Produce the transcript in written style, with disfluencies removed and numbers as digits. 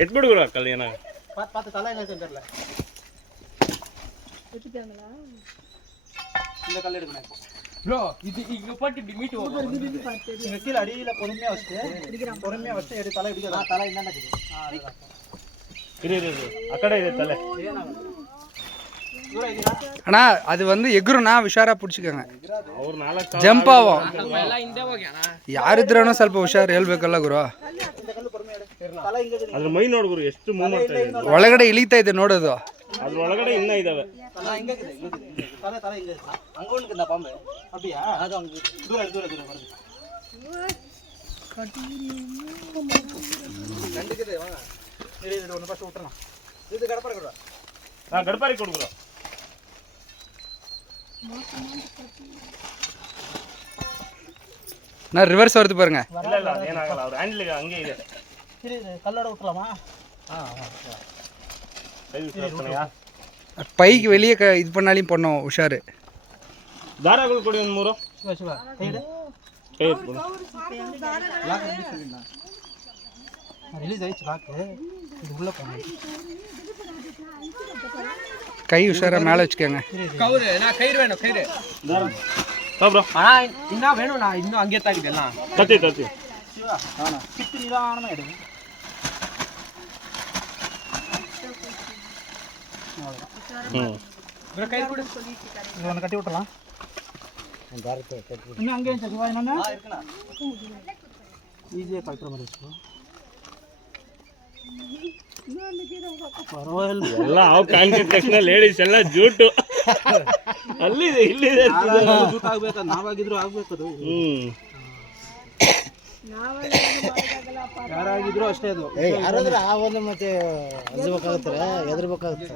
எட்படு கூட கல்யாண பார்த்து தலை என்ன தெரியல இந்த கல் எடுக்கணும் ப்ரோ இது இங்க போட்டு இப்படி மீட் ஓடும் இங்க கீழ அடியில பொறுமையா வச்சு எடு தலை இடிக்க தலை என்னன்னு இரு அக்கடை இது தலை அண்ணா அது வந்து எகுருண்ணா ಹುಷಾರಾ பிடிச்சிக்கோங்க ಜಂಪ್ ಆവും ಯಾರು ಇದ್ರೂ ಸ್ವಲ್ಪ ಹುಷಾರು ಹೇಳ್ಬೇಕಲ್ಲ ಗುರು ಅದ್ರ ಮೈ ನೋಡು ಗುರು ಎಷ್ಟು ಮೂವ್ ಮಾಡ್ತಾ ಇದೆ ಒಳಗಡೆ ಇಳಿತಾ ಇದೆ ನೋಡೋದು ಅದ್ರ ಒಳಗಡೆ ಇನ್ನ ಇದಾವೆ தலை இங்க அங்க ஒண்ணுக்குடா பாம்பு அப்படியே அது அங்க தூர வருது கண்டுக்குதே வாங்க இது ஒன்னு பாஸ் விட்டுறலாம் இது கடப்பாரை கூட ಗಡಪಾರಿ ಕೊಡುಗ್ರ நான் ரிவர்ஸ் வருது பாருங்க ಇಲ್ಲ ಇಲ್ಲ ಏನಾಗಲ್ಲ ಅವ್ರ ಹ್ಯಾಂಡಲ್ ಹಂಗೆ ಇದೆ சரி கல்லோட விட்டுறலாமா பைக்கு வெளியே இது பண்ணாலையும் பண்ணோம் உஷாரு ದಾರಗಳು ಕೊಡಿ ಒಂದು ಮೂರು ಶಿವ ಕೈಡೆ ಕೈ ಎತ್ಕೊಂಡು ರಿಲೀಸ್ ಆಯ್ತು ಲಾಕ್ இது உள்ள போங்க கை உஷாரா மேலே வச்சுக்கோங்க கவுரு நான் கயிறு வேணும் கயிறு ಬ್ರೋ இன்னும் வேணும் நான் இன்னும் அங்கே தாக்கிட்டேன் ತತ್ತಿ சிவா ஆனா கிட்டு நிதானமா எடுங்க ப்ரோ கயிறு கொடு இது ஒன்னு கட்டி விட்டலாம் இன்னும் அங்கே சிவா என்னன்னா இருக்குண்ணா ஈஸியாக கட்டுற மாதிரி வச்சுக்கோ ಎಲ್ಲ ಅವು ಕಾಣ್ತಿದ ತಕ್ಷಣ ಲೇಡೀಸ್ ಎಲ್ಲ ಜೂಟು ಅಲ್ಲಿದೆ ಇಲ್ಲಿದೆ ಜೂಟ್ ಆಗ್ಬೇಕು ನಾವಾಗಿದ್ರು ಆಗ್ಬೇಕು ಅದು ಯಾರಾಗಿದ್ರು ಅಷ್ಟೇ ಅದು ಯಾರಾದ್ರೂ ಆ ಒಂದು ಮತ್ತೆ ಎದ್ರಬೇಕಾಗುತ್ತೆ